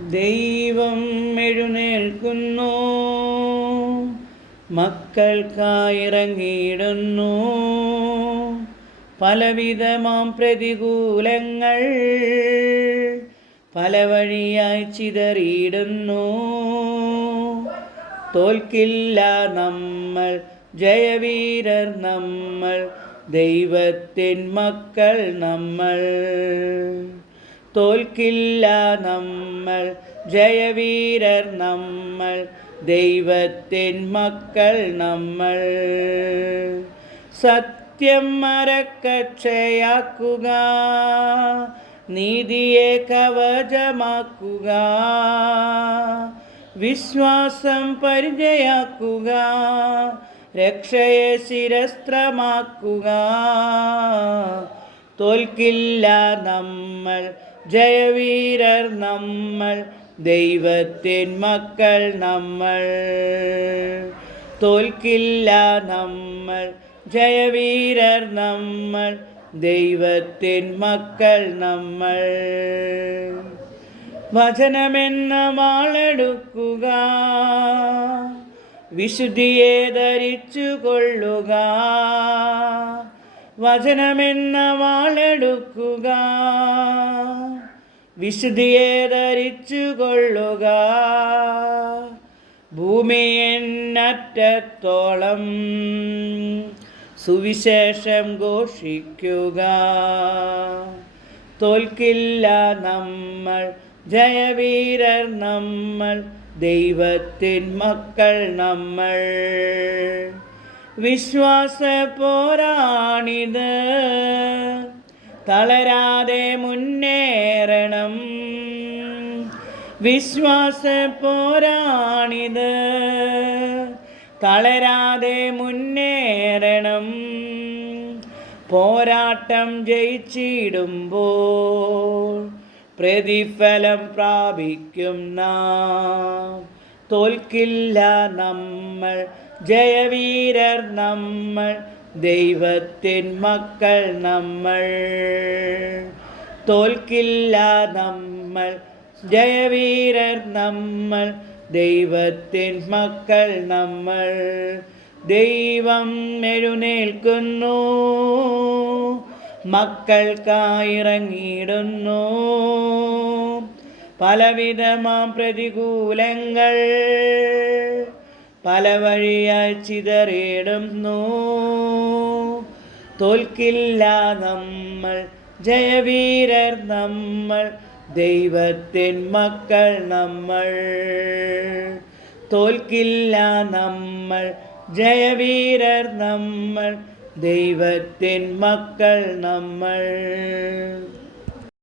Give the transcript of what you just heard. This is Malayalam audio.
ദൈവം എഴുന്നേൽക്കുന്നു. മക്കൾക്കായിറങ്ങിയിടുന്നു. പലവിധമാം പ്രതികൂലങ്ങൾ പല വഴിയായി ചിതറിയിടുന്നു. തോൽക്കില്ല നമ്മൾ ജയവീരർ നമ്മൾ ദൈവത്തിൻ മക്കൾ നമ്മൾ. തോൽക്കില്ല നമ്മൾ ജയവീരർ നമ്മൾ ദൈവത്തിൻ മക്കൾ നമ്മൾ. സത്യം മരക്കക്ഷയാക്കുക നീതിയെ കവചമാക്കുക വിശ്വാസം പരിചയാക്കുക രക്ഷയെ ശിരസ്ത്രമാക്കുക. തോൽക്കില്ല നമ്മൾ ജയവീരർ നമ്മൾ ദൈവത്തിൻ മക്കൾ നമ്മൾ. തോൽക്കില്ല നമ്മൾ ജയവീരർ നമ്മൾ ദൈവത്തിൻ മക്കൾ നമ്മൾ. വചനമെന്ന മാളെടുക്കുക വിശുദ്ധിയെ ധരിച്ചു കൊള്ളുക വചനമെന്ന വാളെടുക്കുക വിശുദ്ധിയെ ധരിച്ചു കൊള്ളുക ഭൂമിയെന്നറ്റത്തോളം സുവിശേഷം ഘോഷിക്കുക. തോൽക്കില്ല നമ്മൾ ജയവീരർ നമ്മൾ ദൈവത്തിൻ മക്കൾ നമ്മൾ. വിശ്വാസ പോരാണിത്. തളരാതെ മുന്നേറണം. വിശ്വാസ പോരാണിത്. തളരാതെ മുന്നേറണം. പോരാട്ടം ജയിച്ചിടുമ്പോൾ പ്രതിഫലം പ്രാപിക്കും നാം. തോൽക്കില്ല നമ്മൾ ജയവീരർ നമ്മൾ ദൈവത്തിൻ മക്കൾ നമ്മൾ. തോൽക്കില്ല നമ്മൾ ജയവീരർ നമ്മൾ ദൈവത്തിൻ മക്കൾ നമ്മൾ. ദൈവം എഴുന്നേൽക്കുന്നു മക്കൾക്കായിറങ്ങിയിടുന്നു പലവിധമാം പ്രതികൂലങ്ങൾ പല വഴിയായി ചിതറിയിടുന്നു. തോൽക്കില്ല നമ്മൾ ജയവീരർ നമ്മൾ ദൈവത്തിൻ മക്കൾ നമ്മൾ. തോൽക്കില്ല നമ്മൾ ജയവീരർ നമ്മൾ ദൈവത്തിൻ മക്കൾ നമ്മൾ.